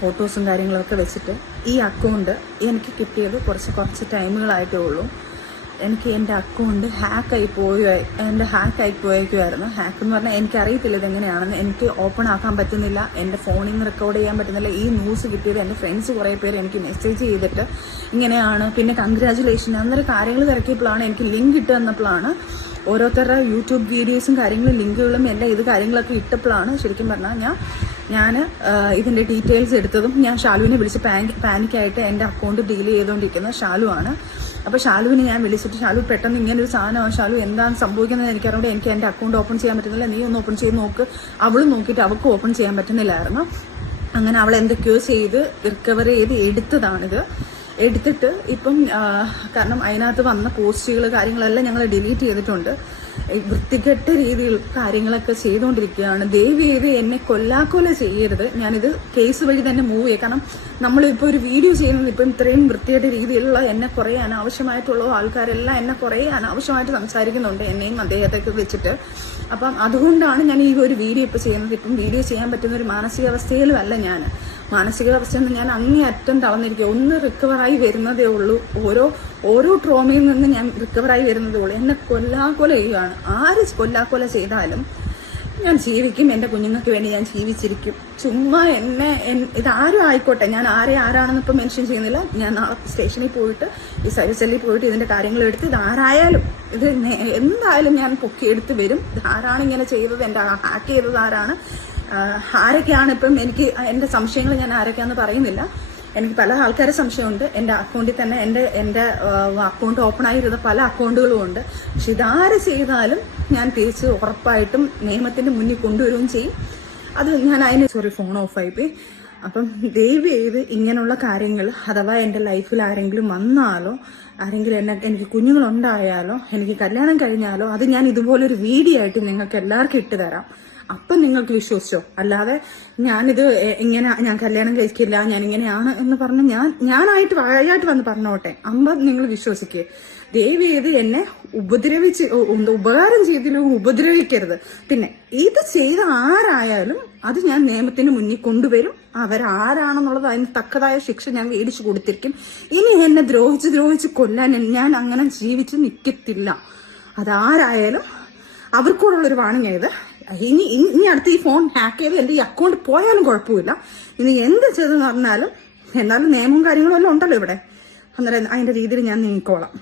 ഫോട്ടോസും കാര്യങ്ങളൊക്കെ വെച്ചിട്ട് ഈ അക്കൗണ്ട് എനിക്ക് കിട്ടിയത് കുറച്ച് ടൈമുകളായിട്ടേ ഉള്ളൂ. എനിക്ക് എൻ്റെ അക്കൗണ്ട് ഹാക്കായി പോയേക്കുമായിരുന്നു. ഹാക്ക് എന്ന് പറഞ്ഞാൽ എനിക്കറിയത്തില്ല ഇതെങ്ങനെയാണെന്ന്. എനിക്ക് ഓപ്പൺ ആക്കാൻ പറ്റുന്നില്ല, എൻ്റെ ഫോണിൽ നിന്ന് റെക്കോർഡ് ചെയ്യാൻ പറ്റുന്നില്ല. ഈ ന്യൂസ് കിട്ടിയത് എൻ്റെ ഫ്രണ്ട്സ് കുറേ പേര് എനിക്ക് മെസ്സേജ് ചെയ്തിട്ട് ഇങ്ങനെയാണ്, പിന്നെ കൺഗ്രാജുലേഷൻ അന്നേരം കാര്യങ്ങൾ തിരക്കിയപ്പോഴാണ് എനിക്ക് ലിങ്ക് ഇട്ട് തന്നപ്പോഴാണ് ഓരോരുത്തരുടെ യൂട്യൂബ് വീഡിയോസും കാര്യങ്ങളും ലിങ്കുകളും എല്ലാം ഇത് കാര്യങ്ങളൊക്കെ ഇട്ടപ്പോഴാണ് ശരിക്കും പറഞ്ഞാൽ ഞാൻ ഇതിൻ്റെ ഡീറ്റെയിൽസ് എടുത്തതും. ഞാൻ ഷാലുവിനെ വിളിച്ച് പാനിക്കായിട്ട് എൻ്റെ അക്കൗണ്ട് ഡീൽ ചെയ്തുകൊണ്ടിരിക്കുന്നത് ഷാലു ആണ്. അപ്പോൾ ഷാലുവിനെ ഞാൻ വിളിച്ചിട്ട്, ഷാലു പെട്ടെന്ന് ഇങ്ങനൊരു സാധനമാണ്, ഷാലു എന്താണ് സംഭവിക്കുന്നത് എനിക്കറിയാം, എനിക്ക് എൻ്റെ അക്കൗണ്ട് ഓപ്പൺ ചെയ്യാൻ പറ്റുന്നില്ല, നീ ഒന്ന് ഓപ്പൺ ചെയ്ത് നോക്ക്. അവളും നോക്കിയിട്ട് അവൾക്ക് ഓപ്പൺ ചെയ്യാൻ പറ്റുന്നില്ലായിരുന്നു. അങ്ങനെ അവൾ എന്തൊക്കെയോ ചെയ്ത് റിക്കവർ ചെയ്ത് എടുത്തതാണിത്. എടുത്തിട്ട് ഇപ്പം കാരണം അതിനകത്ത് വന്ന പോസ്റ്റുകൾ കാര്യങ്ങളെല്ലാം ഞങ്ങൾ ഡിലീറ്റ് ചെയ്തിട്ടുണ്ട്. വൃത്തികെട്ട രീതിയിൽ കാര്യങ്ങളൊക്കെ ചെയ്തുകൊണ്ടിരിക്കുകയാണ്. ദയവ് ചെയ്ത് എന്നെ കൊല്ലാക്കൊല ചെയ്യരുത്. ഞാനിത് കേസ് വഴി തന്നെ മൂവ് ചെയ്യും. കാരണം നമ്മളിപ്പോൾ ഒരു വീഡിയോ ചെയ്യുന്നത് ഇപ്പം ഇത്രയും വൃത്തികെട്ട രീതിയിലുള്ള എന്നെ കുറേ അനാവശ്യമായിട്ടുള്ള ആൾക്കാരെല്ലാം എന്നെ കുറേ അനാവശ്യമായിട്ട് സംസാരിക്കുന്നുണ്ട്, എന്നെയും അദ്ദേഹത്തെയൊക്കെ വെച്ചിട്ട്. അപ്പം അതുകൊണ്ടാണ് ഞാൻ ഈ ഒരു വീഡിയോ ഇപ്പോൾ ചെയ്യുന്നത്. ഇപ്പം വീഡിയോ ചെയ്യാൻ പറ്റുന്ന ഒരു മാനസികാവസ്ഥയിലും അല്ല ഞാൻ. മാനസികാവസ്ഥയിൽ നിന്ന് ഞാൻ അങ്ങേയറ്റം തളർന്നിരിക്കുക. ഒന്ന് റിക്കവറായി വരുന്നതേ ഉള്ളൂ. ഓരോ ട്രോമയിൽ നിന്ന് ഞാൻ റിക്കവറായി വരുന്നതേ ഉള്ളൂ. എന്നെ കൊല്ലാക്കൊല ചെയ്യുകയാണ്. ആര് കൊല്ലാക്കൊല ചെയ്താലും ഞാൻ ജീവിക്കും. എൻ്റെ കുഞ്ഞുങ്ങൾക്ക് വേണ്ടി ഞാൻ ജീവിച്ചിരിക്കും. ചുമ്മാ ഇതാരും ആയിക്കോട്ടെ, ഞാൻ ആരാണെന്ന് ഇപ്പം മെൻഷൻ ചെയ്യുന്നില്ല. ഞാൻ നാളെ സ്റ്റേഷനിൽ പോയിട്ട് ഈ സർവീസ് സെല്ലിൽ പോയിട്ട് ഇതിൻ്റെ കാര്യങ്ങൾ എടുത്ത് ഇതാരായാലും ഇത് എന്തായാലും ഞാൻ പൊക്കിയെടുത്ത് വരും. ഇതാരാണ് ഇങ്ങനെ ചെയ്തത്, എൻ്റെ ഹാക്ക് ചെയ്തത് ആരൊക്കെയാണ്. ഇപ്പം എനിക്ക് എൻ്റെ സംശയങ്ങൾ ഞാൻ ആരൊക്കെയാണെന്ന് പറയുന്നില്ല. എനിക്ക് പല ആൾക്കാരെ സംശയമുണ്ട്. എൻ്റെ അക്കൗണ്ടിൽ തന്നെ എൻ്റെ അക്കൗണ്ട് ഓപ്പൺ ആയിരുന്ന പല അക്കൗണ്ടുകളും ഉണ്ട്. പക്ഷെ ഇതാര് ചെയ്താലും ഞാൻ തിരിച്ച് ഉറപ്പായിട്ടും നിയമത്തിൻ്റെ മുന്നിൽ കൊണ്ടുവരികയും ചെയ്യും. അത് ഞാൻ ഫോൺ ഓഫായി പോയി. അപ്പം ദയവ് ചെയ്ത് ഇങ്ങനെയുള്ള കാര്യങ്ങൾ അഥവാ എൻ്റെ ലൈഫിൽ ആരെങ്കിലും വന്നാലോ, ആരെങ്കിലും എനിക്ക് കുഞ്ഞുങ്ങളുണ്ടായാലോ, എനിക്ക് കല്യാണം കഴിഞ്ഞാലോ, അത് ഞാൻ ഇതുപോലൊരു വീഡിയോ ആയിട്ട് നിങ്ങൾക്ക് എല്ലാവർക്കും ഇട്ട് തരാം. അപ്പം നിങ്ങൾക്ക് വിശ്വസിച്ചോ. അല്ലാതെ ഞാൻ കല്യാണം കഴിക്കില്ല, ഞാൻ ഇങ്ങനെയാണ് എന്ന് പറഞ്ഞ് ഞാനായിട്ട് വായായിട്ട് വന്ന് പറഞ്ഞോട്ടെ, നിങ്ങൾ വിശ്വസിക്കേ. ദയവ് ചെയ്ത് എന്നെ ഉപകാരം ചെയ്തില്ലെങ്കിൽ ഉപദ്രവിക്കരുത്. പിന്നെ ഇത് ചെയ്ത ആരായാലും അത് ഞാൻ നിയമത്തിന് മുന്നിൽ കൊണ്ടുവരും. അവരാരാണെന്നുള്ളത് അതിന് തക്കതായ ശിക്ഷ ഞാൻ മേടിച്ചു കൊടുത്തിരിക്കും. ഇനി എന്നെ ദ്രോഹിച്ച് കൊല്ലാൻ ഞാൻ അങ്ങനെ ജീവിച്ച് നിൽക്കത്തില്ല. അതാരായാലും അവർക്കൂടുള്ളൊരു വാണിംഗ് ആയത്. ഇനി അടുത്ത് ഈ ഫോൺ ഹാക്ക് ചെയ്ത് എൻ്റെ ഈ അക്കൗണ്ട് പോയാലും കുഴപ്പമില്ല. ഇനി എന്ത് ചെയ്തെന്ന് പറഞ്ഞാലും എന്നാലും നിയമവും കാര്യങ്ങളും എല്ലാം ഉണ്ടല്ലോ ഇവിടെ. അന്നേരം അതിൻ്റെ രീതിയിൽ ഞാൻ നീങ്ങിക്കോളാം.